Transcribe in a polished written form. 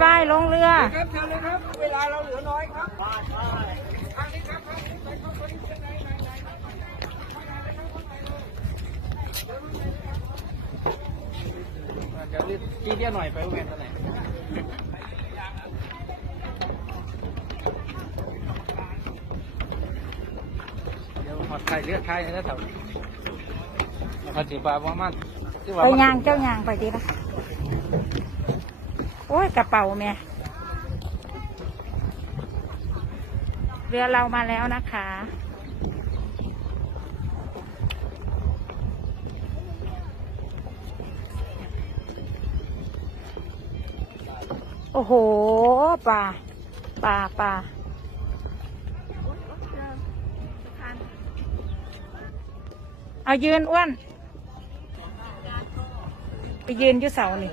ไปลงเรือครับเชิญเลยครับเวลาเราเหลือน้อยครับทางนี้ครับไปเข้าไปที่ไหนเดี๋ยวรีบเดียวหน่อยไปโรงเรียนตอนไหนเดี๋ยวหอดไข่เลือดไข่แล้วเถอะเขาจีบว่ามันไปยางเจ้ายางไปดีละโอ้ยกระเป๋าแม่เรือเรามาแล้วนะคะโอ้โหปลาเอายืนอ้วนไปยืนอยู่เสานี่